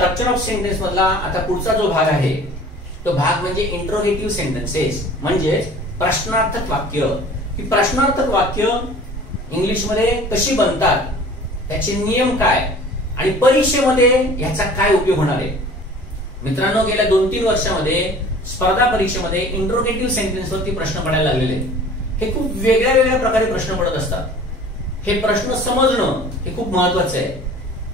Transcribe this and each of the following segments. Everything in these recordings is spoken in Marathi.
स्ट्रक्चर ऑफ सेंटेन्स मधला आता पुढचा जो भाग आहे तो भाग म्हणजे इंट्रोगेटिव्ह सेंटेन्सेस, म्हणजे प्रश्नार्थक वाक्य. ही प्रश्नार्थक वाक्य इंग्लिश मध्ये कशी बनतात, त्याचे नियम काय आणि परीक्षेमध्ये याचा काय उपयोग होणार आहे. मित्रांनो, गेल्या 2-3 वर्षामध्ये स्पर्धा परीक्षेमध्ये इंट्रोगेटिव्ह सेंटेन्स वरती प्रश्न पडायला लागलेले. हे खूप वेगळ्या वेगळ्या प्रकारे प्रश्न पडत असतात. हे प्रश्न समजणं हे खूप महत्वाचं आहे.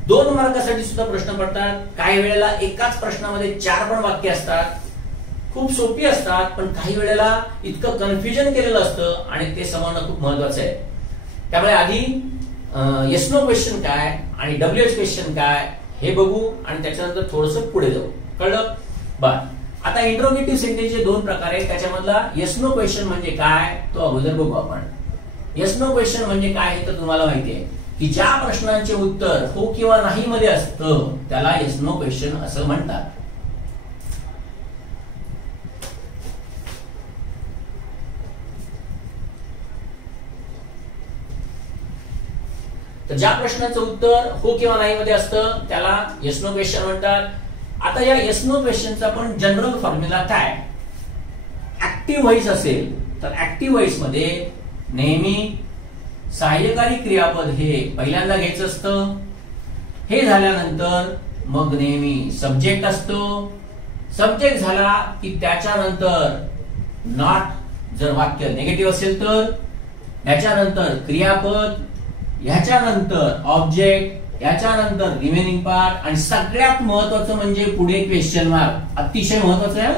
2 मार्कासाठी सुद्धा प्रश्न पडतात. काही वेळेला एकाच प्रश्नामध्ये 4 पण वाक्य असतात. खूप सोपी असतात, पण काही वेळेला इतकं कन्फ्युजन केलेलं असतं आणि ते समजणं खूप महत्वाचं आहे. त्यामुळे आधी येस नो क्वेश्चन काय आणि WH क्वेश्चन काय हे बघू आणि त्याच्यानंतर थोडंसं पुढे जाऊ. कळलं? बर, आता इंट्रोगेटिव्ह सेंटेन्सचे 2 प्रकार आहेत. त्याच्यामधला येस नो क्वेश्चन म्हणजे काय तो अगोदर बघू आपण. येस नो क्वेश्चन म्हणजे काय हे तर तुम्हाला माहिती आहे की ज्या प्रश्नांचे उत्तर हो किंवा नाही मध्ये असतं त्याला येस नो क्वेश्चन असं म्हणतात. तर ज्या प्रश्नाचं उत्तर हो किंवा नाही मध्ये असतं त्याला येस नो क्वेश्चन म्हणतात. आता या येस नो क्वेश्चनचा पण जनरल फॉर्म्युला काय. ऍक्टिव्ह व्हॉइस असेल तर ऍक्टिव्ह व्हॉइस मध्ये नेहमी सहाय्यकारी क्रियापद हे पहिल्यांदा घ्यायचं असतं. हे झाल्यानंतर मग नेहमी सब्जेक्ट असतो. सब्जेक्ट झाला की त्याच्यानंतर नॉट, जर वाक्य निगेटिव्ह असेल तर, याच्यानंतर क्रियापद, ह्याच्यानंतर ऑब्जेक्ट, याच्यानंतर रिमेनिंग पार्ट आणि सगळ्यात महत्वाचं म्हणजे पुढे क्वेश्चन मार्क. अतिशय महत्वाचं आहे.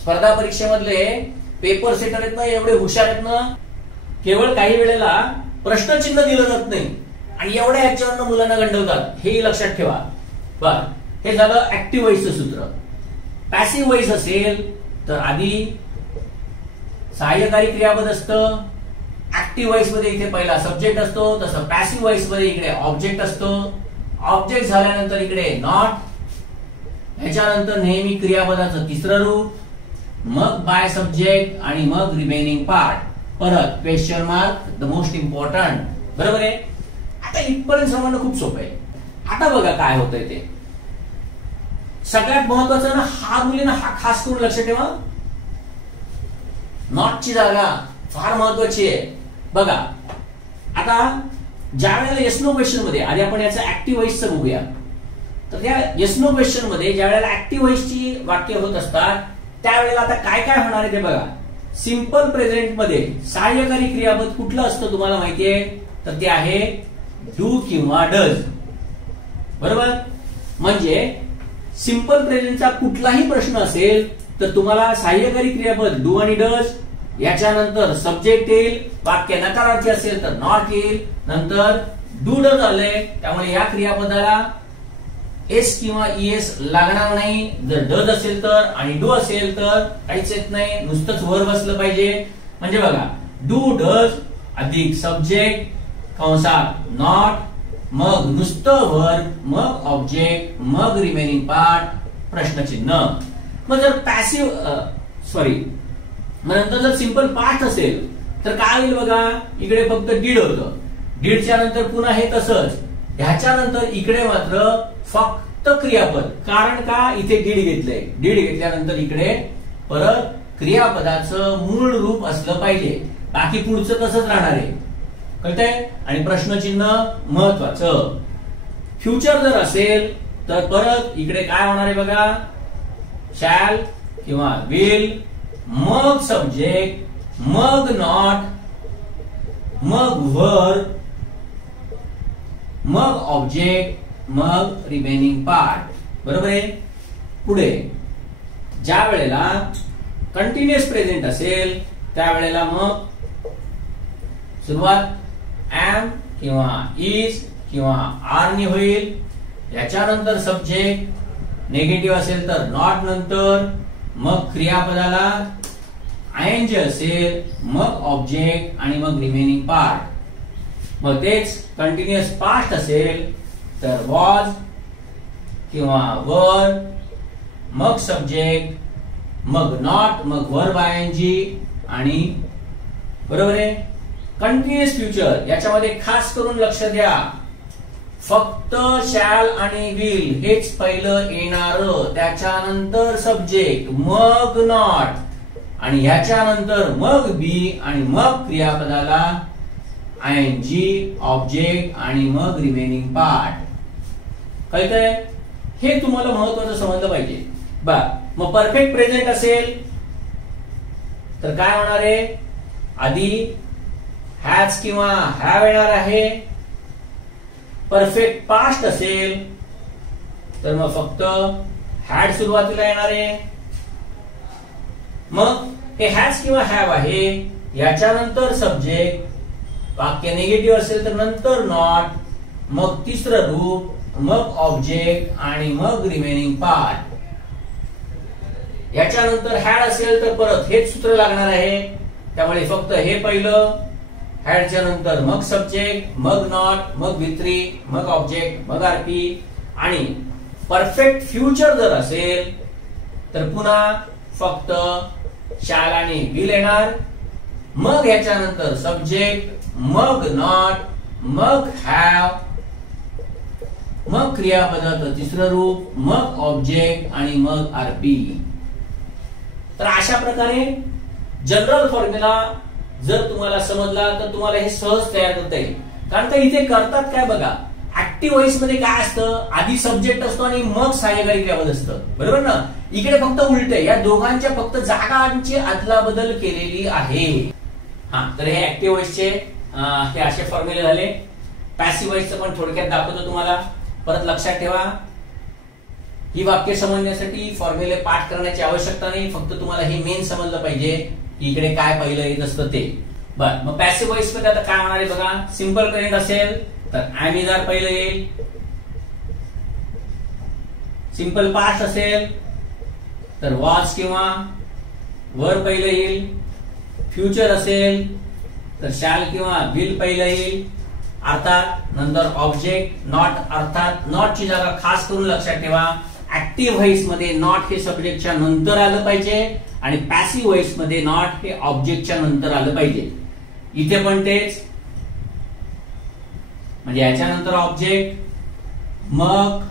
स्पर्धा परीक्षेमधले पेपर सेटर आहेत ना, एवढे हुशार आहेत ना, केवळ काही वेळेला प्रश्नचिन्ह दिलं जात नाही आणि एवढ्या ह्याच्यावरनं मुलांना गंडवतात, हे लक्षात ठेवा. बर, हे झालं ऍक्टिव्ह व्हॉइसचं सूत्र. पॅसिव्ह व्हॉइस असेल तर आधी सहाय्यकारी क्रियापद असतं. ऍक्टिव्ह व्हॉइस मध्ये इथे पहिला सब्जेक्ट असतो, तसं पॅसिव्ह व्हॉइस मध्ये इकडे ऑब्जेक्ट असतो. ऑब्जेक्ट झाल्यानंतर इकडे नॉट, ह्याच्यानंतर नेहमी क्रियापदाचं तिसरं रूप, मग बाय सब्जेक्ट आणि मग रिमेनिंग पार्ट, परत question mark, the most important. बरोबर आहे. आता इथपर्यंत समजणं खूप सोपं आहे. आता बघा काय होतंय ते. सगळ्यात महत्वाचं ना, हा मुलींना हा खास करून लक्षात ठेवा, नॉटची जागा फार महत्वाची आहे. बघा, आता ज्या वेळेला येस नो क्वेश्चन मध्ये, आधी आपण याचं ऍक्टिव्ह व्हॉइसचं बघूया. तर त्या येस नो क्वेश्चन मध्ये ज्या वेळेला ऍक्टिव्ह व्हॉइसची वाक्य होत असतात त्यावेळेला आता काय काय होणार आहे ते बघा. सिंपल प्रेझेंट मध्ये सहाय्यकारी क्रियापद कुठलं असतं तुम्हाला माहितीये, तर ते आहे डू किंवा डज. बरोबर. म्हणजे सिंपल प्रेझेंटचा कुठलाही प्रश्न असेल तर तुम्हाला सहाय्यकारी क्रियापद डू आणि डज, याच्यानंतर सब्जेक्ट येईल, वाक्य नकारार्थी असेल तर नॉट येईल, नंतर डू डज आले, त्यामुळे या क्रियापदाला एस किंवा ईएस लागणार नाही. जर डज असेल तर आणि डू असेल तर काहीच येत नाही, नुसतंच वर बसलं पाहिजे. म्हणजे बघा, डू डज अधिक सब्जेक्ट कंसात नॉट, मग नुसतं वर, मग ऑब्जेक्ट, मग रिमेनिंग पार्ट, प्रश्नचिन्ह. मग जर मग नंतर जर सिंपल पास्ट असेल तर काय होईल बघा, इकडे फक्त डीड होतं, डीडच्या नंतर पुन्हा हे तसंच, ह्याच्यानंतर इकडे मात्र फक्त क्रियापद. कारण का, इथे डीड घेतलंय, डीड घेतल्यानंतर इकडे परत क्रियापदाचं मूळ रूप असलं पाहिजे, बाकी पुढचं तसंच राहणार आहे. कळतंय. आणि प्रश्नचिन्ह महत्वाचं. फ्युचर जर असेल तर परत इकडे काय होणार आहे बघा, शॅल किंवा विल, मग सब्जेक्ट, मग नॉट, मग वर, मग ऑब्जेक्ट, मग रिमेनिंग पार्ट. बरोबर आहे. पुढे ज्या वेळेला कंटिन्युअस प्रेझेंट असेल त्यावेळेला मग सुरुवात एम किंवा इज किंवा आर ने होईल, याच्यानंतर सब्जेक्ट, निगेटिव्ह असेल तर नॉट नंतर, मग क्रियापदाला आयएनजी असेल, मग ऑब्जेक्ट आणि मग रिमेनिंग पार्ट. मग तेच कंटिन्युअस पास्ट असेल तर वॉज किंवा वर, मग सब्जेक्ट, मग नॉट, मग वर्ब आयएनजी आणि बरोबर आहे. कंटिन्युअस फ्युचर याच्यामध्ये खास करून लक्ष द्या, फक्त शॅल आणि विल हेच पहिलं येणार, त्याच्यानंतर सब्जेक्ट, मग नॉट, आणि ह्याच्यानंतर मग बी, आणि मग क्रियापदाला आयएनजी, ऑब्जेक्ट, आणि मग रिमेनिंग पार्ट. कळतंय? हे तुम्हाला महत्वाचं समजलं पाहिजे. मग परफेक्ट प्रेझेंट असेल तर काय होणार आहे? आधी हॅज किंवा हॅव येणार आहे. परफेक्ट पास्ट असेल तर मग फक्त हॅड सुरुवातीला येणार आहे. मग हे हॅज किंवा हॅव आहे, याच्यानंतर सब्जेक्ट, वाक्य निगेटिव्ह असेल तर नंतर नॉट, मग तिसरं रूप, मग ऑब्जेक्ट, आणि मग रिमेनिंग पार्ट. याच्यानंतर हॅड असेल तर परत हेच सूत्र लागणार आहे. त्यामुळे फक्त हे पहिलं, हॅडच्या नंतर मग सब्जेक्ट, मग नॉट, मग V3, मग ऑब्जेक्ट, मग आरपी. आणि परफेक्ट फ्युचर जर असेल तर पुन्हा फक्त शॅल आणि विल येणार, मग याच्यानंतर सब्जेक्ट, मग नॉट, मग हॅव, मग क्रियापदाचं तिसरं रूप, मग ऑब्जेक्ट, आणि मग आरपी. तर अशा प्रकारे जनरल फॉर्म्युला जर तुम्हाला समजला तर तुम्हाला हे सहज तयार करता येईल. कारण का इथे करतात काय बघा, ऍक्टिव्ह व्हॉइस मध्ये काय असतं, आधी सब्जेक्ट असतो आणि मग सहाय्यकारी क्रियापद असतं, बरोबर ना. इकडे फक्त उलटे, या दोघांच्या फक्त जागांची अदलाबदल केलेली आहे. तर हे ऍक्टिव्ह व्हॉइसचे हे असे फॉर्म्युले झाले. पॅसिव्ह व्हॉइसचं पण थोडक्यात दाखवतो तुम्हाला. परत लक्षात ठेवा, ही वाक्य समजण्यासाठी फॉर्म्युले पाठ करण्याची आवश्यकता नाही, फक्त तुम्हाला हे मेन समजलं पाहिजे की इकडे काय पहिलं येत असतं ते. मग पॅसिव्ह व्हॉइस मध्ये आता काय होणार आहे बघा. सिंपल प्रेझेंट असेल तर एम इज आर पहिलं येईल. सिंपल पास्ट असेल तर वॉज किंवा वर पहिलं येईल. फ्युचर असेल तर शॅल किंवा विल पहिलं येईल. अर्थात नंतर ऑब्जेक्ट, नॉट, अर्थात नॉटची जागा खास करून लक्षात ठेवा. ऍक्टिव्ह व्हॉइस मध्ये नॉट हे सब्जेक्टच्या नंतर आलं पाहिजे आणि पॅसिव्ह व्हॉइस मध्ये नॉट हे ऑब्जेक्टच्या नंतर आलं पाहिजे. इथे पण तेच, म्हणजे याच्यानंतर ऑब्जेक्ट, मग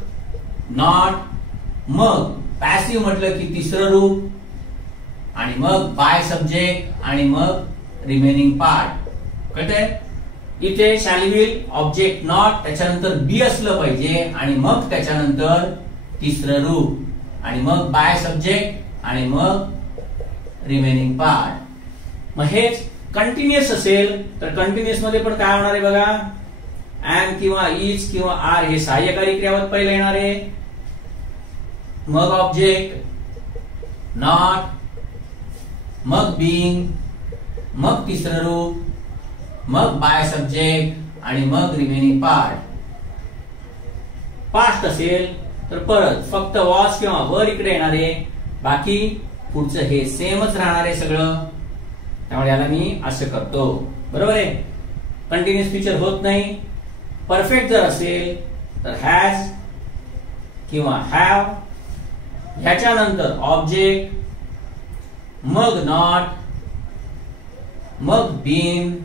नॉट, मग पॅसिव्ह म्हटलं की तिसरं रूप, आणि मग बाय सब्जेक्ट, आणि मग रिमेनिंग पार्ट. कळतंय? इथे शॅल विल, ऑब्जेक्ट, नॉट, त्याच्यानंतर बी असलं पाहिजे, आणि मग त्याच्यानंतर तिसरं रूप, आणि मग बाय सब्जेक्ट, आणि मग रिमेनिंग पार्ट. मग हेच कंटिन्युअस असेल तर कंटिन्युअस मध्ये पण काय होणार आहे बघा. एम किंवा इज किंवा आर हे सहाय्यकारी क्रियापद पहिलं येणार आहे. मग ऑब्जेक्ट, नॉट, मग बीइंग, मग तिसरं रूप, मग बाय सब्जेक्ट, आणि मग रिमेनिंग पार्ट. पास्ट असेल तर परत फक्त वॉज किंवा वर इकडे येणार आहे. बाकी पुढचं हे सेमच राहणार आहे सगळं. त्यामुळे याला मी असं करतो, बरोबर आहे. कंटिन्युअस फ्युचर होत नाही. परफेक्ट जर असेल तर हॅज किंवा हॅव, ह्याच्यानंतर ऑब्जेक्ट, मग नॉट, मग बीन,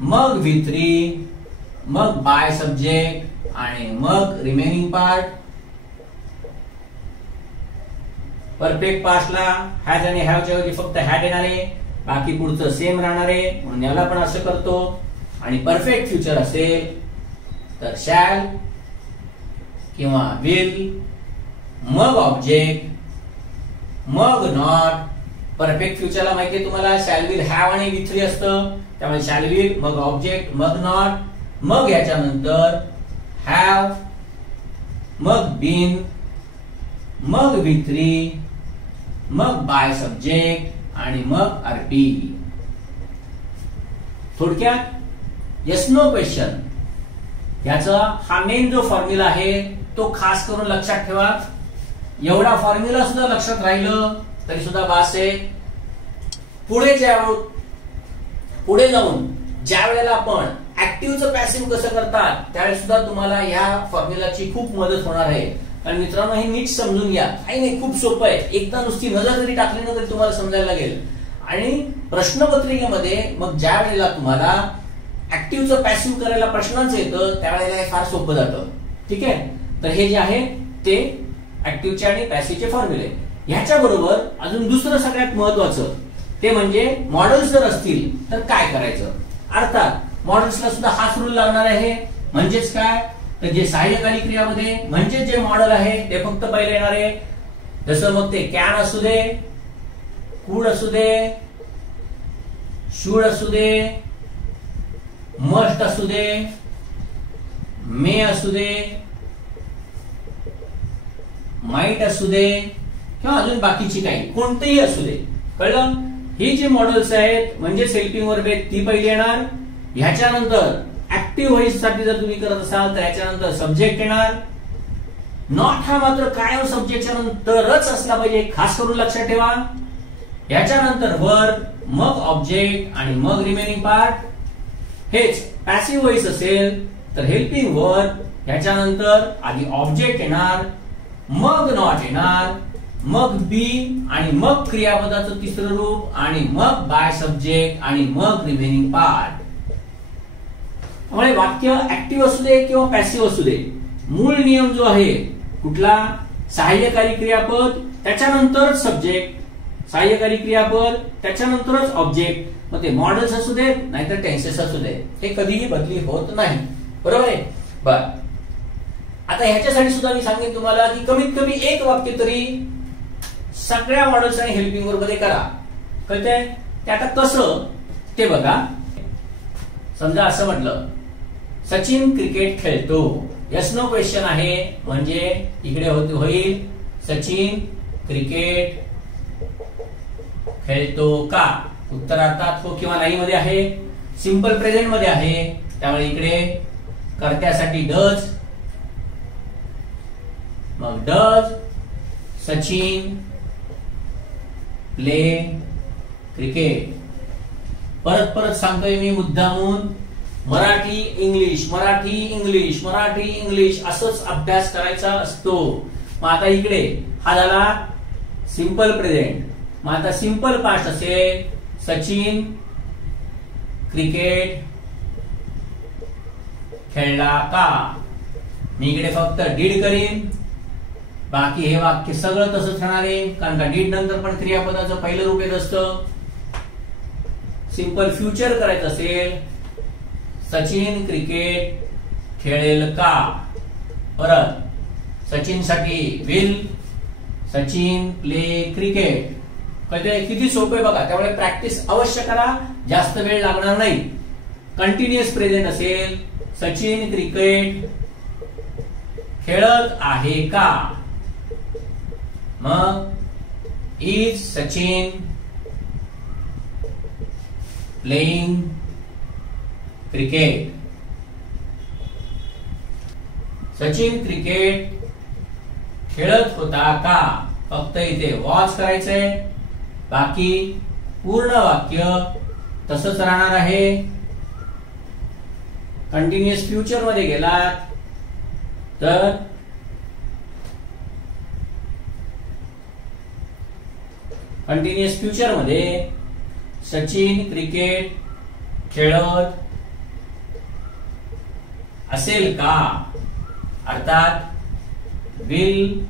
मग V3, मग बाय सब्जेक्ट, आणि मग रिमेनिंग पार्ट. परफेक्ट पास्टला हॅज आणि हॅवच्या ऐवजी फक्त हॅड येणार आहे. बाकी पुढचं सेम राहणार आहे, म्हणून याला पण असं करतो. आणि परफेक्ट फ्युचर असेल तर शॅल किंवा विल, मग ऑब्जेक्ट, मग नॉट. परफेक्ट फ्युचरला माहिती आहे तुम्हाला शॅल विल, हॅव आणि V3 असतं. त्यामुळे शॅल विल, मग ऑब्जेक्ट, मग नॉट, मग याच्यानंतर हॅव, मग बीन, मग V3, मग बाय सब्जेक्ट, आणि मग आरपी. थोडक्यात येस नो क्वेश्चन याचा हा मेन जो फॉर्म्युला आहे तो खास करून लक्षात ठेवा. एवढा फॉर्म्युला सुद्धा लक्षात राहिलं तरी सुद्धा बास आहे. पुढे जाऊन ज्या वेळेला आपण ऍक्टिव्हचं पॅसिव्ह कसं करतात त्यावेळेस सुद्धा तुम्हाला या फॉर्म्युलाची खूप मदत होणार आहे. कारण मित्रांनो हे नीट समजून घ्या. काही नाही, खूप सोपं आहे. एकदा नुसती नजर जरी टाकली ना तरी तुम्हाला समजायला लागेल. आणि प्रश्नपत्रिकेमध्ये मग ज्या वेळेला तुम्हाला ऍक्टिव्हचं पॅसिव्ह करायला प्रश्नच येतं त्यावेळेला हे फार सोपं जातं. ठीक आहे, तर हे जे आहे ते ऍक्टिव्हचे आणि पॅसिव्हचे फॉर्म्युले. ह्याच्या बरोबर अजून दुसरं सगळ्यात महत्वाचं ते म्हणजे मॉडेल्स जर असतील तर काय करायचं. अर्थात मॉडेल्सला सुद्धा हाच रूल लागणार आहे. म्हणजेच काय, तर जे सहाय्यकारी क्रियामध्ये म्हणजे जे मॉडेल आहे ते फक्त पहिले येणार आहे. जसं मग ते कॅन असू दे, कुड असू दे, शुड असू दे, मस्ट असू दे, मे असू दे, माइट असू दे किंवा अजून बाकीची काही कोणतेही असू दे. कळलं? ही जी मॉडेल्स आहेत म्हणजे हेल्पिंग वर्ब आहेत ती पहिली येणार. ह्याच्यानंतर ऍक्टिव्ह व्हॉइस साठी जर तुम्ही करत असाल तर ह्याच्यानंतर सब्जेक्ट येणार. नॉट हा मात्र कायम सब्जेक्टच्या नंतरच असला पाहिजे, खास करून लक्षात ठेवा. ह्याच्यानंतर वर्ब, मग ऑब्जेक्ट आणि मग रिमेनिंग पार्ट. हेच पॅसिव्ह व्हॉइस असेल तर हेल्पिंग वर्ब, ह्याच्यानंतर आधी ऑब्जेक्ट येणार, मग नॉट येणार, मग बी आणि मग क्रियापदाचं तिसरं रूप आणि मग बाय सब्जेक्ट आणि मग रिमेनिंग पार्ट. त्यामुळे वाक्य ऍक्टिव्ह असू दे किंवा पॅसिव्ह असू दे, मूळ नियम जो आहे कुठला, सहाय्यकारी क्रियापद त्याच्यानंतरच सब्जेक्ट, सहाय्यकारी क्रियापद त्याच्यानंतरच ऑब्जेक्ट. मग ते मॉडेल्स असू देत नाहीतर टेन्सेस असू दे, हे कधीही बदली होत नाही. बरोबर आहे. बर, आता ह्याच्यासाठी सुद्धा मी सांगेन तुम्हाला की कमीत कमी एक वाक्य तरी सगळ्या मॉडेल्स आणि हेल्पिंग वर्ब मध्ये करा. कळतंय? ते आता कसं ते बघा. समजा असं म्हटलं सचिन क्रिकेट खेळतो. यस नो क्वेश्चन आहे म्हणजे इकडे होईल सचिन क्रिकेट खेळतो का. उत्तर अर्थात हो किंवा नाही मध्ये आहे. सिंपल प्रेझेंट मध्ये आहे त्यामुळे इकडे कर्त्यासाठी डज, मग डज सचिन प्ले क्रिकेट. परत परत सांगतोय मी मुद्दामून, Marathi English, Marathi English, Marathi English असंच अभ्यास करायचा असतो. मग आता इकडे हा झाला सिंपल प्रेझेंट. मग आता सिंपल पास्ट असेल सचिन क्रिकेट खेळला का. मी इकडे फक्त डीड करीन, बाकी हे वाक्य सगळं तसंच राहणार आहे कारण का डीड नंतर पण क्रियापदाचं पहिलं रूप येत असतं. सिंपल फ्युचर करायचं असेल सचिन क्रिकेट खेळेल का. परत सचिन साठी विल सचिन प्ले क्रिकेट. कळतंय? किती सोपे बघा. त्यामुळे प्रॅक्टिस अवश्य करा, जास्त वेळ लागणार नाही. कंटिन्युअस प्रेझेंट असेल सचिन क्रिकेट खेळत आहे का. मग is Sachin playing cricket. Sachin cricket खेळत होता का. फक्त इथे वॉच करायचंय, बाकी पूर्ण वाक्य तसंच राहणार आहे. कंटिन्युअस फ्युचर मध्ये गेलात तर कंटिन्युअस फ्युचर मध्ये सचिन क्रिकेट खेळत असेल का. अर्थात विल,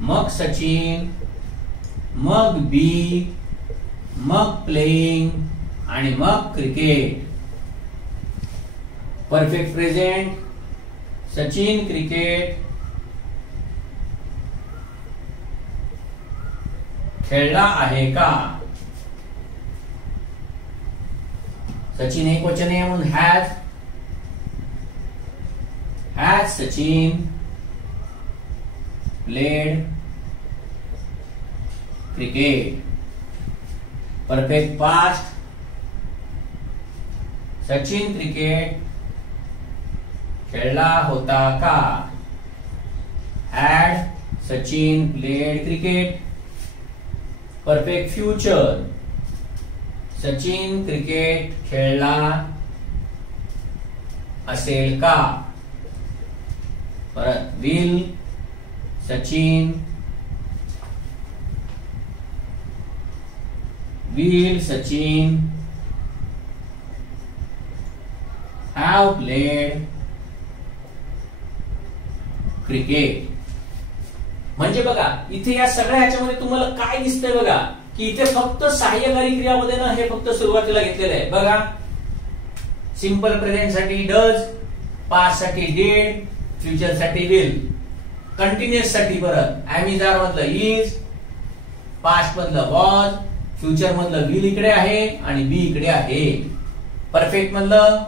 मग सचिन, मग बी, मग प्लेइंग आणि मग cricket. Perfect present Sachin cricket खेळला आहे का. सचिन एक वचन आहे म्हणून has Sachin played cricket. Perfect past Sachin cricket खेळला होता का. Had Sachin played cricket. Perfect future Sachin cricket खेळला असेल का. परत will Sachin have played cricket. म्हणजे बघा इथे या सगळ्या ह्याच्यामध्ये तुम्हाला काय दिसतंय बघा, की इथे फक्त सहाय्यकारी क्रियामध्ये ना हे फक्त सुरुवातीला घेतलेलं आहे बघा. सिंपल प्रेझेंट साठी डज, पास्ट साठी डिड, फ्युचर साठी विल, कंटिन्युअस साठी परत ॲमिजार मधलं इज, पास्ट मधलं वॉज, फ्युचर मधलं विल इकडे आहे आणि बी इकडे आहे. परफेक्ट मधलं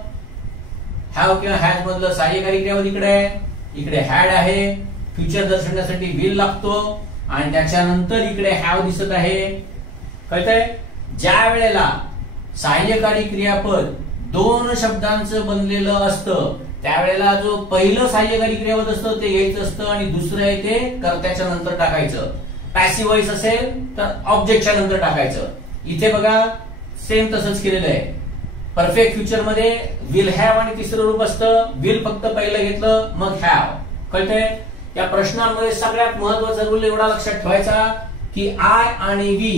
हॅव किंवा हॅज मधलं सहाय्यकारी क्रियापद इकडे आहे, इकडे हॅड आहे. फ्युचर दर्शवण्यासाठी विल लागतो आणि त्याच्यानंतर इकडे हॅव दिसत आहे. कळतंय? ज्या वेळेला सहाय्यकारी क्रियापद दोन शब्दांचं बनलेलं असतं त्यावेळेला जो पहिलं सहाय्यकारी क्रियापद असतं ते घ्यायचं असतं आणि दुसरं आहे ते कर्त्याच्या नंतर टाकायचं. पॅसिव्ह व्हॉइस असेल तर ऑब्जेक्टच्या नंतर टाकायचं. इथे बघा सेम तसंच केलेलं आहे. परफेक्ट फ्युचर मध्ये विल हॅव आणि तिसरं रूप असतं. विल फक्त पहिलं घेतलं मग हॅव. कळतंय? या प्रश्नांमध्ये सगळ्यात महत्वाचा रूल एवढा लक्षात ठेवायचा की आय आणि वी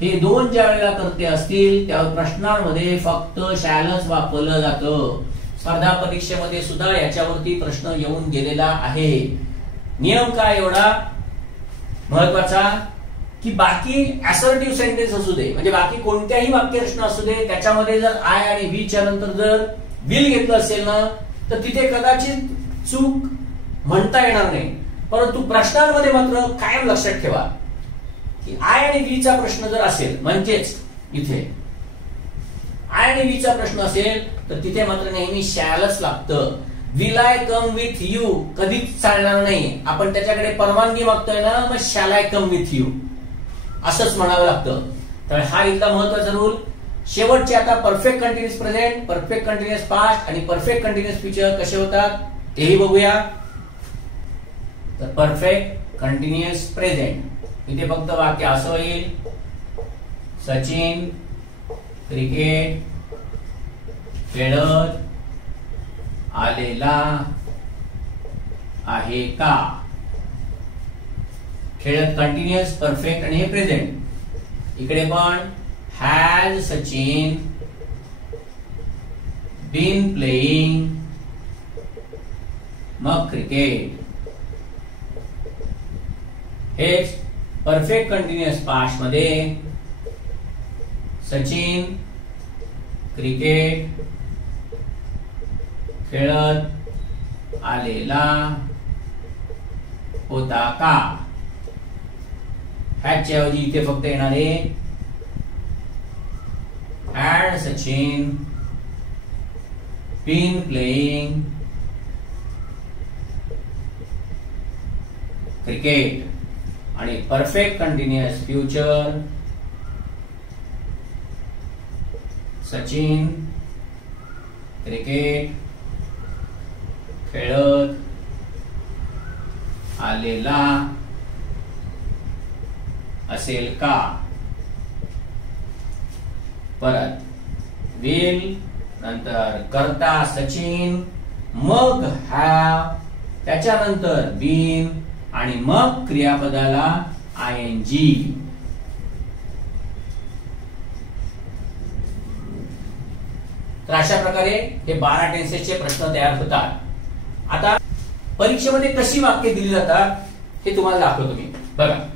हे दोन ज्या वेळेला कर्ते असतील त्या प्रश्नांमध्ये फक्त शॅलच वापरलं जातं. स्पर्धा परीक्षेमध्ये सुद्धा याच्यावरती प्रश्न येऊन गेलेला आहे. नियम काय एवढा महत्वाचा की बाकी असर्टिव्ह सेंटेन्स असू दे म्हणजे बाकी कोणत्याही वाक्यरचना असू दे त्याच्यामध्ये जर आय आणि वी च्या नंतर जर विल घेतलं असेल ना तर तिथे कदाचित चूक म्हणता येणार नाही. परंतु प्रश्नांमध्ये मात्र कायम लक्षात ठेवा की आय आणि वी चा प्रश्न जर असेल म्हणजेच इथे आय आणि वी चा प्रश्न असेल तर तिथे मात्र नेहमी शॅलच लागतं. Will I come with you कधीच चालणार नाही. आपण त्याच्याकडे परवानगी मागतोय ना मग shall I come with you असंच म्हणावं लागतं. तर हा इथला महत्वाचा रूल. शेवटचे आता perfect continuous present, perfect continuous past आणि परफेक्ट कंटिन्युअस फ्युचर कसे होतात तेही बघूया. तर परफेक्ट कंटिन्युअस प्रेझेंट इथे फक्त वाक्य असं होईल, सचिन क्रिकेट खेळत आलेला आहे का. खेळत कंटिन्युअस परफेक्ट आणि हे प्रेझेंट. इकडे पण हॅज सचिन बीन प्लेइंग मग क्रिकेट. हेच परफेक्ट कंटिन्युअस पास्ट मध्ये सचिन क्रिकेट खेळत आलेला होता का. ह्याच्या ऐवजी इथे फक्त येणार आहे had Sachin been playing cricket. आणि perfect continuous future Sachin cricket खेळत आलेला असेल का. परत विल नंतर कर्ता सचिन मग हॅव त्याच्यानंतर बीन आणि मग क्रियापदाला आयएनजी. तर अशा प्रकारे हे 12 टेन्सेसचे प्रश्न तयार होतात. आता परीक्षेमध्ये कशी वाक्य दिली जातात हे तुम्हाला दाखवतो मी. बघा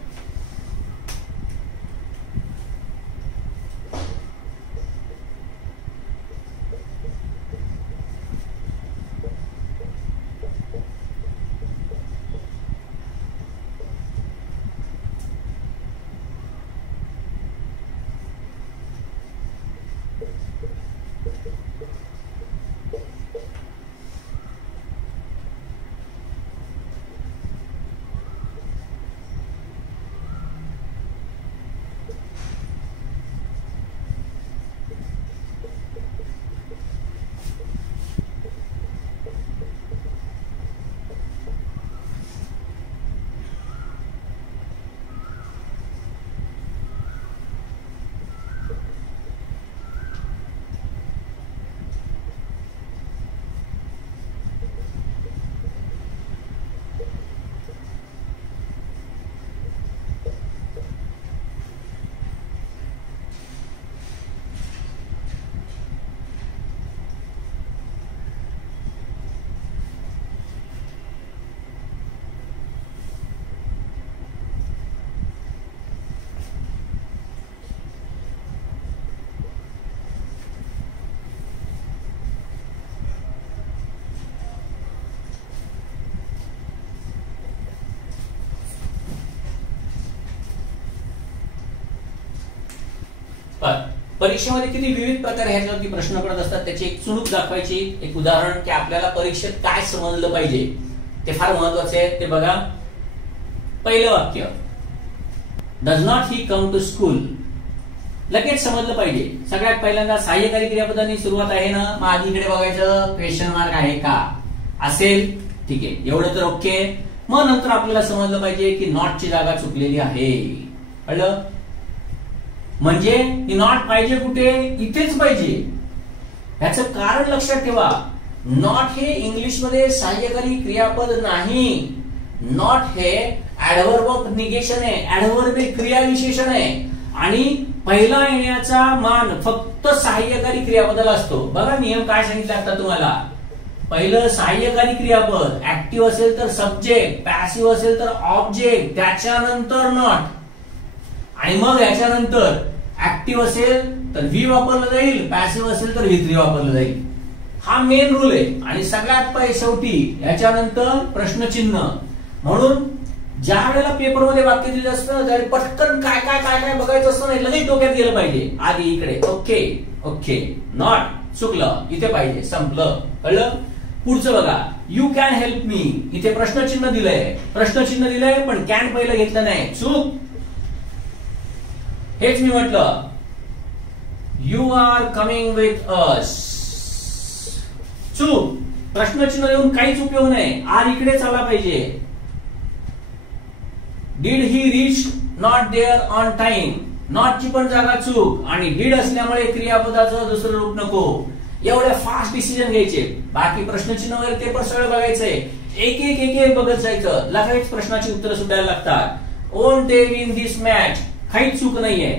परीक्षेमध्ये किती विविध प्रकारे ह्याच्यावरती प्रश्न पडत असतात, त्याची एक चुणूक दाखवायची, एक उदाहरण की आपल्याला परीक्षेत काय समजलं पाहिजे ते फार महत्वाचे आहे. ते बघा, पहिलं वाक्य, does not he come to school. लगेच समजलं पाहिजे. सगळ्यात पहिल्यांदा सहाय्यकारी क्रियापदांनी सुरुवात आहे ना, मग आधी इकडे बघायचं क्वेश्चन मार्क आहे का, असेल ठीक आहे, एवढं तर ओके. मग नंतर आपल्याला समजलं पाहिजे की नॉट ची जागा चुकलेली आहे. कळलं? म्हणजे ही नॉट पाहिजे कुठे, इथेच पाहिजे. ह्याचं कारण लक्षात ठेवा, नॉट हे इंग्लिश मध्ये सहाय्यकारी क्रियापद नाही. नॉट हे ऍडव्हर्ब ऑफ निगेशन आहे, ऍडव्हर्ब हे क्रियाविशेषण आहे आणि पहिला येण्याचा मान फक्त सहाय्यकारी क्रियापदाला असतो. बघा नियम काय सांगितलं आता तुम्हाला. पहिलं सहाय्यकारी क्रियापद ऍक्टिव्ह असेल तर सब्जेक्ट, पॅसिव्ह असेल तर ऑब्जेक्ट, त्याच्यानंतर नॉट, आणि मग याच्यानंतर ऍक्टिव्ह असेल तर व्ही वापरलं जाईल, पॅसिव्ह असेल तर व्ही3 वापरलं जाईल. हा मेन रूल आहे. आणि सगळ्यात शेवटी याच्यानंतर प्रश्नचिन्ह. म्हणून ज्या वेळेला पेपरमध्ये वाक्य दिलं असतं त्यावेळी पटकन काय काय काय काय बघायचं असतं नाही, लगेच डोक्यात गेलं पाहिजे. आधी इकडे ओके ओके, नॉट चुकलं, इथे पाहिजे, संपलं. कळलं? पुढचं बघा, यू कॅन हेल्प मी. इथे प्रश्नचिन्ह दिलंय पण कॅन पहिलं घेतलं नाही, चूक. हेच मी म्हटलं, you are coming with us, चूक. प्रश्नचिन्ह देऊन काहीच उपयोग नाही, आर इकडेच आला पाहिजे. Did he reach not there on time, not ची पण जागा चूक, आणि डिड असल्यामुळे क्रियापदाचं दुसरं रूप नको. एवढ्या फास्ट डिसिजन घ्यायचे. बाकी प्रश्नचिन्ह वगैरे ते पण सगळं बघायचंय, एक एक एक एक बघत जायचं. लगेच प्रश्नाची उत्तरं सुटायला लागतात. ओंट दे विन दिस मॅच, काहीच चूक नाहीये.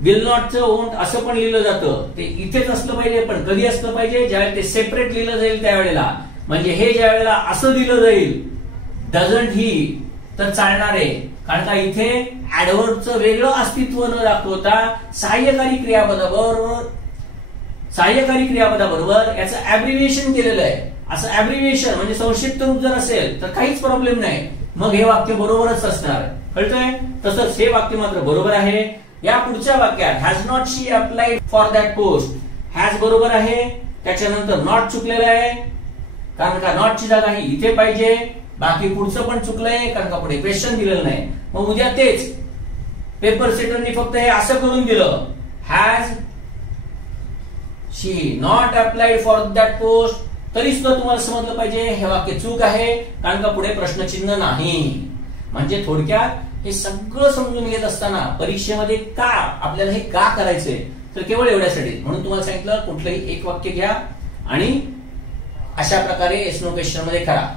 विल नॉटचं ओंट असं पण लिहिलं जातं, ते इथेच असलं पाहिजे. पण कधी असलं पाहिजे, ज्यावेळेला ते सेपरेट लिहिलं जाईल त्यावेळेला. म्हणजे हे ज्या वेळेला असं दिलं जाईल डझंट ही, तर चालणार आहे. कारण का इथे ऍडव्हर्बचं वेगळं अस्तित्व न दाखवता सहाय्यकारी क्रियापदाबरोबर याचं ऍब्रिव्हिएशन केलेलं आहे. असं ऍब्रिव्हिएशन म्हणजे संक्षिप्त रूप जर असेल तर काहीच प्रॉब्लेम नाही, मग हे वाक्य बरोबरच असणार. कळतंय? तसंच हे वाक्य मात्र बरोबर आहे. या पुढच्या वाक्यात has not she applied for that post, has बरोबर आहे, त्याच्यानंतर नॉट चुकलेला आहे. कारण का नॉटची जागा ही इथे पाहिजे. बाकी पुढचं पण चुकलंय कारण का पुढे क्वेश्चन दिलेलं नाही. मग उद्या तेच पेपर सेटरनी फक्त हे असं करून दिलं, has she not applied for that post, तरी सुद्धा तुम्हाला समजलं पाहिजे हे वाक्य चूक आहे, कारण का पुढे प्रश्नचिन्ह नाही. म्हणजे थोडक्यात हे सगळं समजून घेत असताना परीक्षेमध्ये का आपल्याला हे का करायचंय, तर केवळ एवढ्यासाठी. म्हणून तुम्हाला सांगितलं कुठलंही एक वाक्य घ्या आणि अशा प्रकारे एसनो क्वेश्चन मध्ये करा.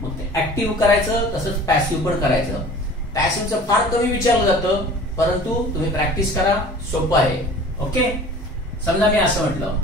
मग ते ऍक्टिव्ह करायचं, तसंच पॅसिव्ह पण करायचं. पॅसिव्हचं फार कमी विचारलं जातं, परंतु तुम्ही प्रॅक्टिस करा, सोपं आहे. ओके, समजा मी असं म्हटलं,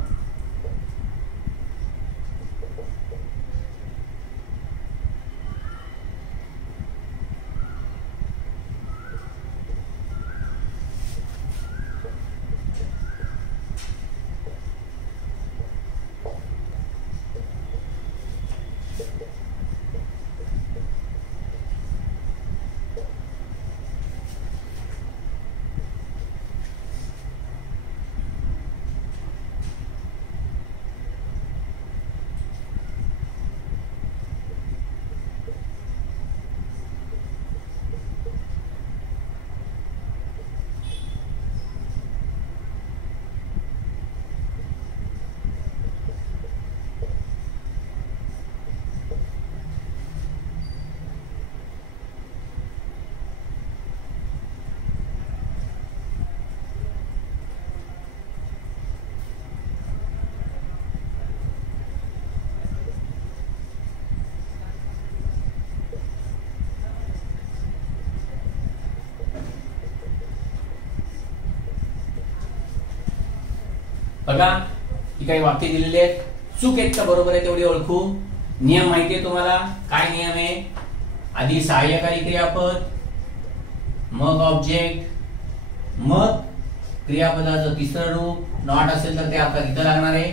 बघा ही काही वाक्य दिलेली आहेत, चूक आहेत का बरोबर आहे तेवढी ओळखू. नियम माहितीये तुम्हाला, काय नियम आहे? आधी सहाय्यकारी क्रियापद, मग ऑब्जेक्ट, मग क्रियापदाचं तिसरं रूप. नॉट असेल तर ते आपल्याला इथं लागणार आहे.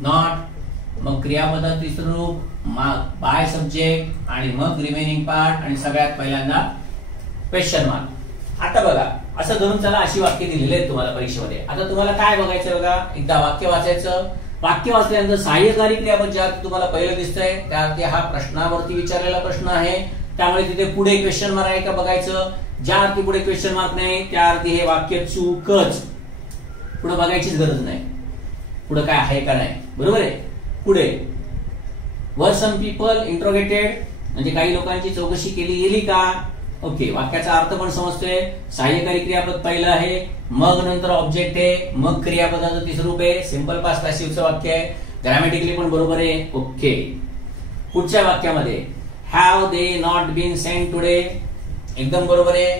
नॉट, मग क्रियापदाचं तिसरं रूप, बाय सब्जेक्ट आणि मग रिमेनिंग पार्ट आणि सगळ्यात पहिल्यांदा क्वेश्चन मार्क. आता बघा असं धरून चला अशी वाक्य दिलेली आहेत तुम्हाला परीक्षेमध्ये. आता तुम्हाला काय बघायचं बघा, एकदा वाक्य वाचायचं. वाक्य वाचल्यानंतर सहाय्यकारी क्रियापद ज्या तुम्हाला पहिलं दिसतंय त्यावरती हा प्रश्नावरती विचारलेला प्रश्न आहे, त्यामुळे तिथे पुढे क्वेश्चन मार्क आहे का बघायचं. ज्या अर्थी पुढे क्वेश्चन मार्क नाही त्या अर्थी हे वाक्य चूकच, पुढे बघायचीच गरज नाही पुढे काय आहे का नाही. बरोबर आहे. पुढे वर सम पीपल इंट्रोगेटेड, म्हणजे काही लोकांची चौकशी केली गेली का. ओके, वाक्याचा अर्थ पण समजतोय. सहाय्यकारी क्रियापद पहिलं आहे, मग नंतर ऑब्जेक्ट आहे, मग क्रियापदाचं तिसरं रूप आहे. सिंपल पास्ट पॅसिव्हचं वाक्य आहे. ग्रॅमॅटिकली पण बरोबर आहे. ओके, पुढच्या वाक्यामध्ये have they not been sent today, एकदम बरोबर आहे,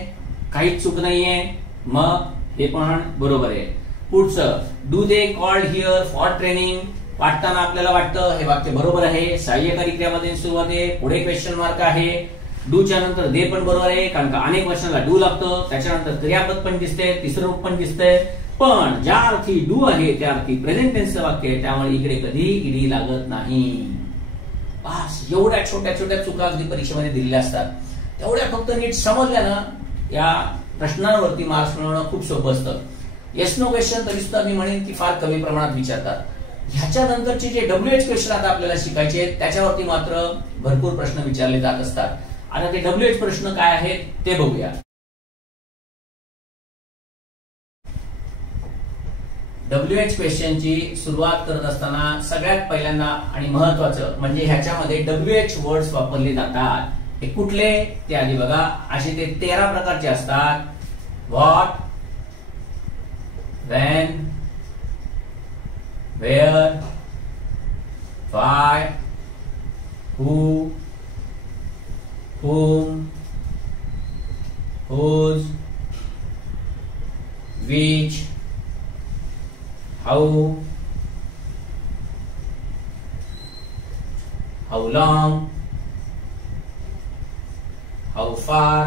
काहीच चूक नाहीये. मग हे पण बरोबर आहे. पुढचं do they called here for training, वाटताना आपल्याला वाटतं, हे वाक्य बरोबर आहे. सहाय्यकारी क्रियापदाची सुरुवात आहे, पुढे क्वेश्चन मार्क आहे. डूच्या नंतर दे पण बरोबर आहे, कारण का अनेक वर्षांना डू लागतं. त्याच्यानंतर क्रियापद पण दिसते, तिसरं रूप पण दिसतंय. पण ज्या अर्थी डू आहे त्या अर्थी प्रेझेंट टेन्सचं वाक्य आहे, त्यामुळे इकडे कधी ईडी लागत नाही. बस एवढ्या छोट्या छोट्या चुका अगदी परीक्षेमध्ये दिलेल्या असतात, तेवढ्या फक्त नीट समजल्या ना या प्रश्नांवरती मार्क्स मिळवणं खूप सोपं असतं. येस नो क्वेश्चन तरी सुद्धा मी म्हणेन की फार कमी प्रमाणात विचारतात. ह्याच्यानंतरचे जे WH क्वेश्चन आता आपल्याला शिकायचे आहेत त्याच्यावरती मात्र भरपूर प्रश्न विचारले जात असतात. आता ते WH प्रश्न काय आहेत ते बघूया. WH क्वेश्चनची सुरुवात करत असताना सगळ्यात पहिल्यांदा आणि महत्वाचं म्हणजे ह्याच्यामध्ये WH वर्ड्स वापरले जातात. हे कुठले ते आधी बघा. असे ते 13 प्रकारचे असतात. What, when, where, why, who, whom, whose, which, how, how long, how far,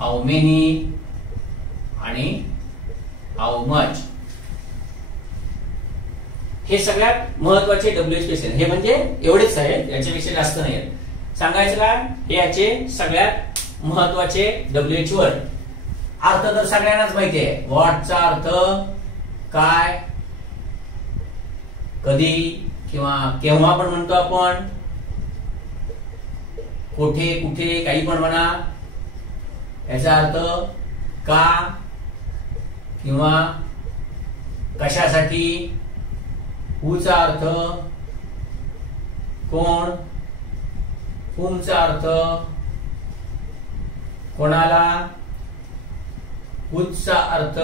how many आणि how much. हे सगळ्यात महत्वाचे WH क्वेश्चन. हे म्हणजे एवढेच आहेत, याच्यापेक्षा जास्त नाही आहेत. सांगायचं काय, हे याचे सगळ्यात महत्वाचे WH वर्ड. अर्थ तर सगळ्यांनाच माहिती आहे. व्हॉटचा अर्थ काय, कधी किंवा केव्हा पण म्हणतो आपण. कोठे, कुठे, काही पण म्हणा. याचा अर्थ का किंवा कशासाठी. हूचा अर्थ कोण, हुमचा अर्थ कोणाला, हुचा अर्थ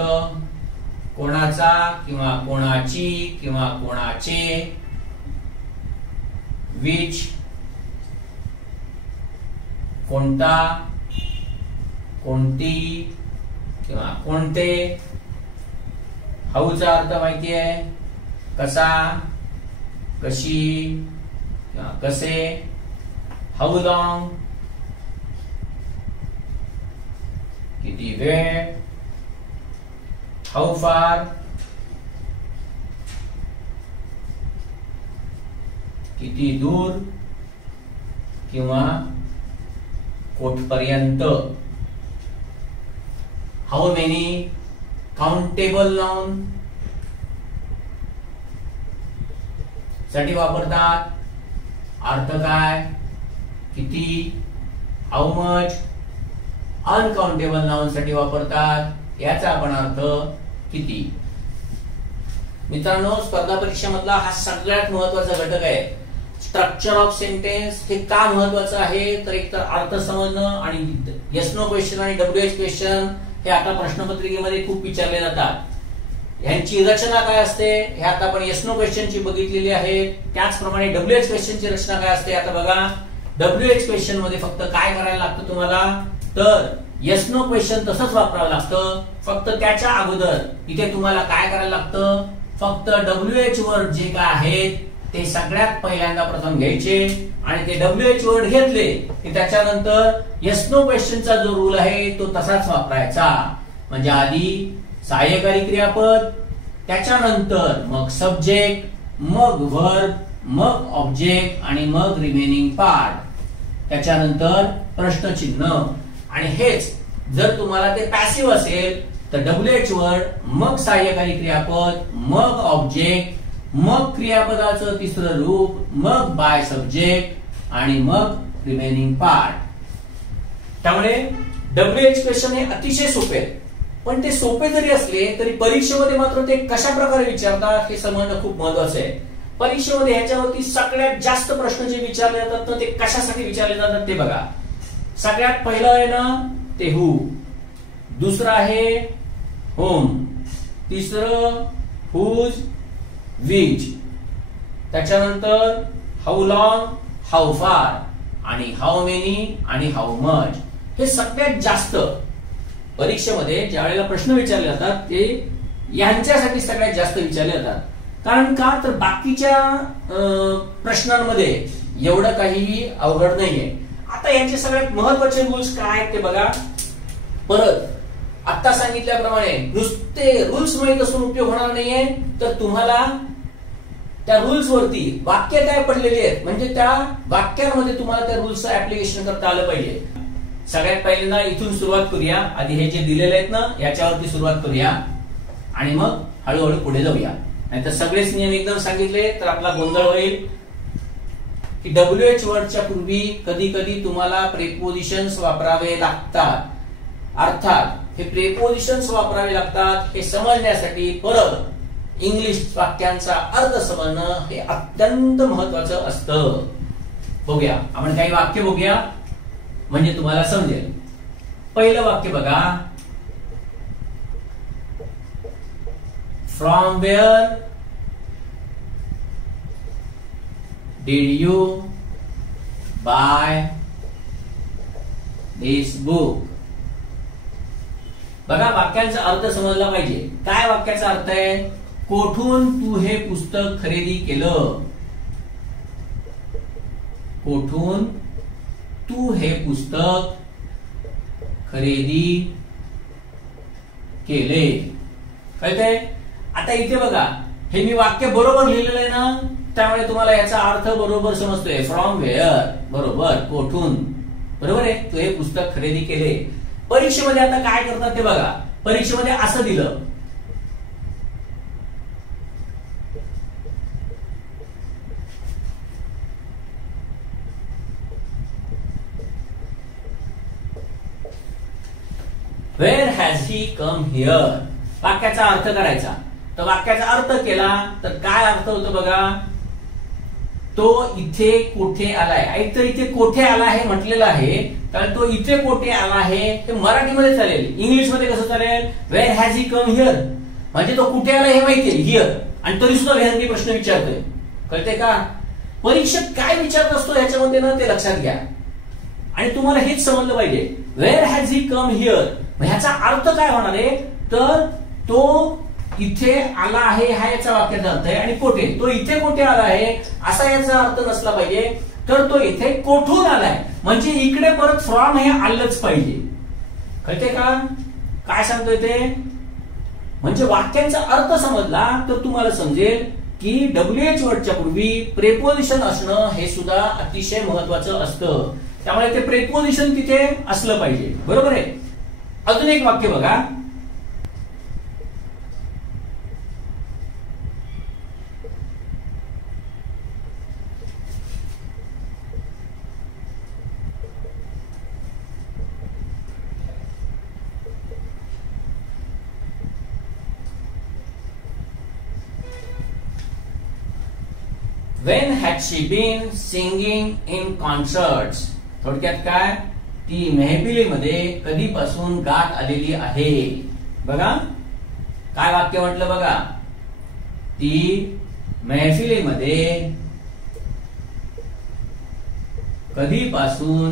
कोणाचा किंवा कोणाची किंवा कोणाचे. विच कोणता, कोणती किंवा कोणते. हाऊचा अर्थ माहिती आहे, कसा, कशी किंवा कसे. हाऊ लॉंग किती वेळ. हाऊ फार किती दूर किंवा कोठपर्यंत. हाऊ मेनी काउंटेबल नाउन साठी वापरतात. अर्थ काय, किती. हाऊ मच अनकाउंटेबल नाउन साठी वापरतात. याचा आपण अर्थ किती. मित्रांनो, स्पर्धा परीक्षेमधला हा सगळ्यात महत्वाचा घटक आहे. स्ट्रक्चर ऑफ सेंटेन्स हे का महत्वाचं आहे, तर एक तर अर्थ समजणं आणि येस नो क्वेश्चन आणि WH क्वेश्चन हे आता प्रश्नपत्रिकेमध्ये खूप विचारले जातात. यांची रचना काय असते हे आता आपण येस नो क्वेश्चनची बघितलेली आहे. त्याचप्रमाणे WH क्वेश्चनची रचना काय असते आता बघा. WH क्वेश्चन मध्ये फक्त काय करायला लागतं तुम्हाला, तर येस नो क्वेश्चन तसंच वापरावं लागतं. फक्त त्याच्या अगोदर इथे तुम्हाला काय करायला लागतं, फक्त WH वर्ड जे काय आहेत ते सगळ्यात पहिल्यांदा प्रथम घ्यायचे आणि ते WH वर्ड घेतले की त्याच्यानंतर येस नो क्वेश्चनचा जो रूल आहे तो तसाच वापरायचा. म्हणजे आधी सहाय्यकारी क्रियापद, त्याच्यानंतर मग सब्जेक्ट, मग वर्ब, मग ऑब्जेक्ट आणि मग रिमेनिंग पार्ट, त्याच्यानंतर प्रश्नचिन्ह. आणि हेच जर तुम्हाला ते पॅसिव्ह असेल तर WH वर्ड, मग सहाय्यकारी क्रियापद, मग ऑब्जेक्ट, मग क्रियापदाचं तिसरं रूप, मग बाय सब्जेक्ट आणि मग रिमेनिंग पार्ट. त्यामुळे WH क्वेश्चन हे अतिशय सोपे आहेत. पण ते सोपे जरी असले तरी परीक्षेमध्ये मात्र ते कशा प्रकारे विचारतात हे समजणं खूप महत्वाचं आहे. परीक्षेमध्ये ह्याच्यावरती सगळ्यात जास्त प्रश्न जे विचारले जातात ना ते कशासाठी विचारले जातात ते बघा. सगळ्यात पहिलं आहे ना ते हु, दुसरं आहे होम, तिसरं हुज, विच, त्याच्यानंतर हाऊ लॉंग, हाऊ फार आणि हाऊ मेनी आणि हाऊ मच. हे सगळ्यात जास्त परीक्षेमध्ये ज्या वेळेला प्रश्न विचारले जातात ते यांच्यासाठी सगळ्यात जास्त विचारले जातात. कारण का तर बाकीच्या प्रश्नांमध्ये एवढं काहीही अवघड नाहीये. आता यांचे सगळ्यात महत्वाचे रूल्स काय आहेत ते बघा. परत आता सांगितल्याप्रमाणे नुसते रूल्स माहित असून उपयोग होणार नाहीये, तर तुम्हाला त्या रूल्स वरती वाक्य काय पडलेले आहेत म्हणजे त्या वाक्यांमध्ये तुम्हाला त्या रूल्सचं ऍप्लिकेशन करता आलं पाहिजे. सगळ्यात पहिल्यांदा इथून सुरुवात करूया. आधी हे जे दिलेले आहेत ना याच्यावरती सुरुवात करूया आणि मग हळूहळू पुढे जाऊया. नाहीतर सगळेच नियम एकदम सांगितले तर आपला गोंधळ होईल. की WH वर्डच्या पूर्वी कधी कधी तुम्हाला प्रेपोजिशन्स वापरावे लागतात. अर्थात हे प्रेपोजिशन्स वापरावे लागतात हे समजण्यासाठी परत इंग्लिश वाक्यांचा अर्थ समजणं हे अत्यंत महत्वाचं असतं. बघूया आपण काही वाक्य बघूया म्हणजे तुम्हाला समजेल. पहिलं वाक्य बघा. From where did you buy this book. बघा वाक्यांचा अर्थ समजला पाहिजे. काय वाक्याचा अर्थ आहे? कोठून तू हे पुस्तक खरेदी केलं? कोठून तू हे पुस्तक खरेदी केले. कळतंय? आता इथे बघा हे मी वाक्य बरोबर लिहिलेलं आहे ना त्यामुळे तुम्हाला याचा अर्थ बरोबर समजतोय. फ्रॉम वेअर बरोबर, कोठून बरोबर आहे. तू हे पुस्तक खरेदी केले. परीक्षेमध्ये आता काय करतात ते बघा. परीक्षेमध्ये असं दिलं Where has he come here? वाक्याचा अर्थ करायचा. तर वाक्याचा अर्थ केला तर काय अर्थ होतो बघा. तो इथे कोठे आलाय. ऐक तर इथे कोठे आला हे म्हटलेलं आहे कारण तो इथे कोठे आला आहे हे मराठीमध्ये चालेल. इंग्लिश मध्ये कसं चालेल? Where has he come here? म्हणजे तो कुठे आला हे माहितीये हिअर आणि तरी सुद्धा व्हेअरनी प्रश्न विचारतोय. कळते का? परीक्षक काय विचारत असतो याच्यामध्ये ना ते लक्षात घ्या. आणि तुम्हाला हेच समजलं पाहिजे. Where has he come here? ह्याचा अर्थ काय होणार आहे तर तो इथे आला आहे हा याचा वाक्याचा अर्थ आहे. आणि कोठे, तो इथे कोठे आला आहे असा याचा अर्थ नसला पाहिजे. तर तो इथे कोठून आलाय म्हणजे इकडे परत फ्रॉम हे आलंच पाहिजे. कळते का काय सांगतोय ते? म्हणजे वाक्यांचा अर्थ समजला तर तुम्हाला समजेल की WH वर्डच्या पूर्वी प्रेपोजिशन असणं हे सुद्धा अतिशय महत्वाचं असतं. त्यामुळे ते प्रेपोजिशन तिथे असलं पाहिजे. बरोबर आहे. अजून एक वाक्य बघा. When had she been singing in concerts? थोडक्यात काय? ती मेहफिलीमध्ये कधीपासून गात आलेली आहे. बघा काय वाक्य म्हटलं बघा. ती मेहफिलीमध्ये कधीपासून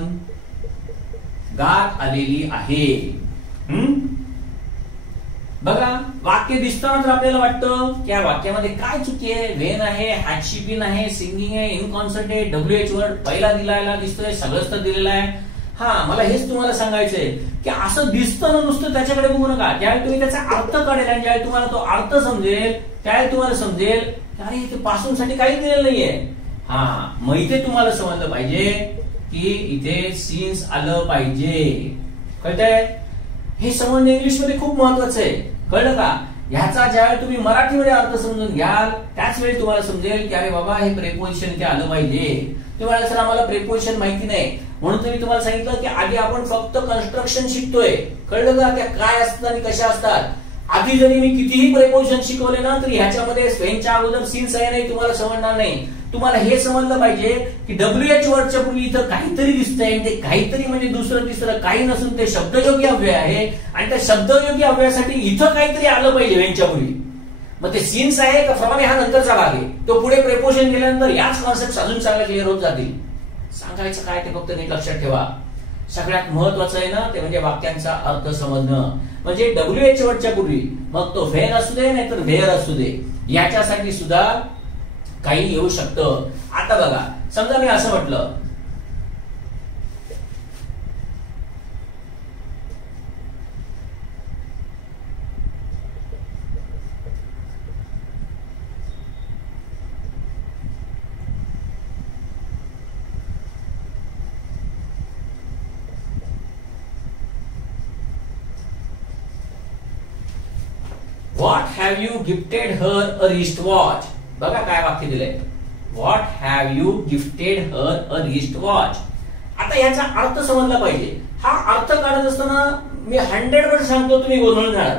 गात आलेली आहे. बघा वाक्य दिसताना तर आपल्याला वाटतं की या वाक्यामध्ये काय चुकी आहे. वेन आहे, हॅड शी बीन आहे, सिंगिंग आहे, इन कॉन्सर्ट आहे, WH वर्ड पहिला दिलेला दिसतोय, सगळंच तर दिलेलं आहे. हा, मला हेच तुम्हाला सांगायचंय की असं दिसतं ना नुसतं त्याच्याकडे बघू नका. ज्यावेळी तुम्ही त्याचा अर्थ काढेल आणि ज्यावेळी तुम्हाला तो अर्थ समजेल त्यावेळी तुम्हाला समजेल की अरे इथे पासून साठी काही दिलेलं नाहीये. हा, मग इथे तुम्हाला समजलं पाहिजे की इथे सीन्स आलं पाहिजे. कळतंय? हे समजणं इंग्लिश मध्ये खूप महत्वाचं आहे. कळलं का? ह्याचा ज्यावेळी तुम्ही मराठीमध्ये अर्थ समजून घ्याल त्याच वेळी तुम्हाला समजेल की अरे बाबा हे प्रेपोजिशन इथे आलं पाहिजे. तुम्हाला सर आम्हाला प्रेपोजिशन माहिती नाही म्हणून मी तुम्हाला सांगितलं की आधी आपण फक्त कन्स्ट्रक्शन शिकतोय. कळलं का? त्या काय असतात आणि कशा असतात. आधी जरी मी कितीही प्रेपोजिशन शिकवले ना तरी ह्याच्यामध्ये व्हेनच्या अगोदर सीन्स आहे नाही तुम्हाला समजणार नाही. तुम्हाला हे समजलं पाहिजे की WH वर्डच्या पूर्वी इथं काहीतरी दिसतंय. ते काहीतरी म्हणजे दुसरं तिसरं काही नसून ते शब्दयोगी अव्यय आहे आणि त्या शब्दयोगी अव्ययासाठी इथं काहीतरी आलं पाहिजे व्हेनच्या पूर्वी. मग ते सीन्स आहे का फ्रॉम हा नंतरचा भाग आहे. तो पुढे प्रेपोजिशन गेल्यानंतर याच कॉन्सेप्ट अजून चांगल्या क्लिअर होत जातील. सांगायचं काय ते फक्त नीट लक्षात ठेवा. सगळ्यात महत्वाचं आहे ना ते म्हणजे वाक्यांचा अर्थ समजणं. म्हणजे WH वर्डच्या पूर्वी मग तो व्हेन असू दे नाहीतर व्हेअर असू दे याच्यासाठी सुद्धा काही येऊ शकतं. आता बघा, समजा मी असं म्हटलं what have you gifted her a wrist watch. बघा काय वाक्य दिलंय. What have you gifted her a wrist watch. आता याचा अर्थ समजला पाहिजे. हा अर्थ काढत असताना मी 100% सांगतो तुम्ही गोंधळून जाणार.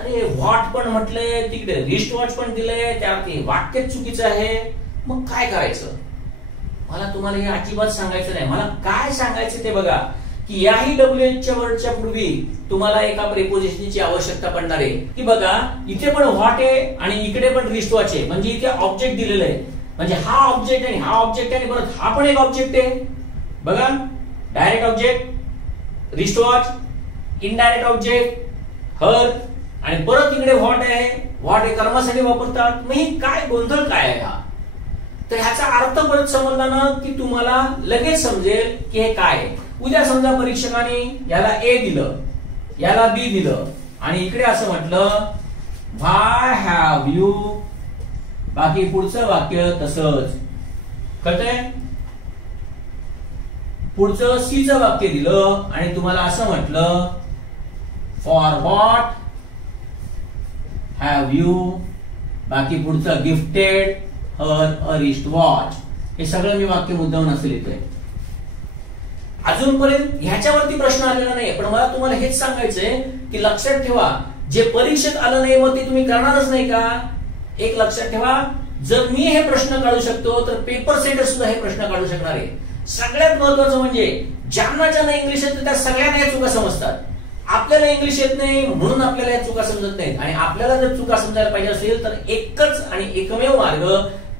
अरे व्हॉट पण म्हटलंय तिकडे रिस्ट वॉच पण दिलंय त्यावरती वाक्यच चुकीचं आहे. मग काय करायचं? मला तुम्हाला हे अजिबात सांगायचं नाही. मला काय सांगायचं ते बघा की याही WH वर्डच्या पूर्वी तुम्हाला एका प्रेपोजिशनची आवश्यकता पडणार आहे. की बघा इथे पण व्हॉट आहे आणि इकडे पण रिस्ट वॉच आहे. म्हणजे इथे ऑब्जेक्ट दिलेलं आहे. म्हणजे हा ऑब्जेक्ट आणि हा ऑब्जेक्ट आहे आणि परत हा पण एक ऑब्जेक्ट आहे. बघा, direct object wrist watch, indirect object her आणि परत इकडे व्हॉट आहे. व्हॉट हे कर्मासाठी वापरतात. मग ही काय गोंधळ काय आहे हा? तर ह्याचा अर्थ परत समजला ना की तुम्हाला लगेच समजेल की हे काय आहे. उद्या समजा परीक्षकाने याला A दिलं, याला B दिलं आणि इकडे असं म्हटलं व्हाय हॅव यू, बाकी पुढचं वाक्य तसंच. कळतंय? पुढचं C चं वाक्य दिलं आणि तुम्हाला असं म्हटलं फॉर व्हॉट हॅव यू, बाकी पुढचं गिफ्टेड हर अ रिस्ट वॉच. हे सगळं मी वाक्य मुद्दामून असं लिहितोय. अजूनपर्यंत ह्याच्यावरती प्रश्न आलेला नाही. पण मला तुम्हाला हेच सांगायचंय की लक्षात ठेवा जे परीक्षेत आलं नाही मग ते तुम्ही करणारच नाही का? एक लक्षात ठेवा, जर मी हे प्रश्न काढू शकतो तर पेपर सेटर सुद्धा हे प्रश्न काढू शकणार आहे. सगळ्यात महत्वाचं म्हणजे ज्यांना इंग्लिश येतं त्या सगळ्यांना या चुका समजतात. आपल्याला इंग्लिश येत नाही म्हणून आपल्याला या चुका समजत नाहीत. आणि आपल्याला जर चुका समजायला पाहिजे असेल तर एकच आणि एकमेव मार्ग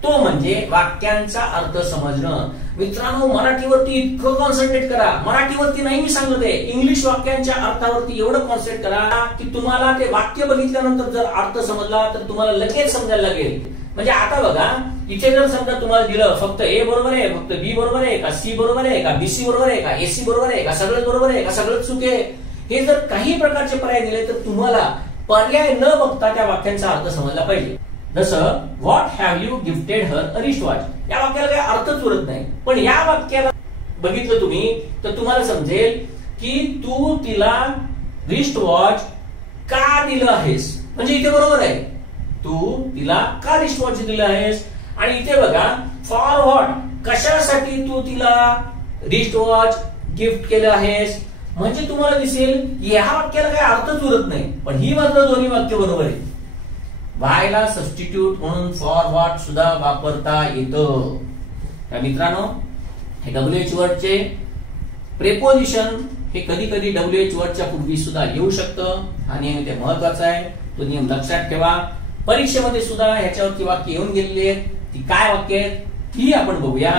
तो म्हणजे वाक्यांचा अर्थ समजणं. मित्रांनो, मराठीवरती इतकं कॉन्सन्ट्रेट करा. मराठीवरती नाही मी सांगते, इंग्लिश वाक्यांच्या अर्थावरती एवढं कॉन्सन्ट्रेट करा की तुम्हाला ते वाक्य बघितल्यानंतर जर अर्थ समजला तर तुम्हाला लगेच समजायला लागेल. म्हणजे आता बघा, इथे जर समजा तुम्हाला दिलं फक्त A बरोबर आहे, फक्त B बरोबर आहे का, C बरोबर आहे का, BC बरोबर आहे का, AC बरोबर आहे का, सगळंच बरोबर आहे का, सगळंच चूक आहे, हे जर काही प्रकारचे पर्याय दिले तर तुम्हाला पर्याय न बघता त्या वाक्यांचा अर्थ समजला पाहिजे. जसं what have you gifted her a wrist watch, या वाक्याला काही अर्थच उरत नाही. पण या वाक्याला बघितलं तुम्ही तर तुम्हाला समजेल की तू तिला रिस्ट वॉच का दिलं आहेस. म्हणजे इथे बरोबर आहे, तू तिला का रिस्ट वॉच दिलं आहेस. आणि इथे बघा फॉर व्हॉट, कशासाठी तू तिला रिस्ट वॉच गिफ्ट केलं आहेस. म्हणजे तुम्हाला दिसेल या वाक्याला काही अर्थच उरत नाही. पण ही मात्र दोन्ही वाक्य बरोबर आहे. व्हायला सबस्टिट्यूट म्हणून फॉर व्हॉट सुद्धा वापरता येतं. त्या मित्रांनो, हे WH वर्डचे प्रेपोजिशन हे कधी कधी WH वर्डच्या पूर्वी सुद्धा येऊ शकतं. हा नियम इथे महत्वाचा आहे, तो नियम लक्षात ठेवा. परीक्षेमध्ये सुद्धा ह्याच्यावरती वाक्य येऊन गेलेली आहेत. ती काय वाक्य आहेत ती आपण बघूया.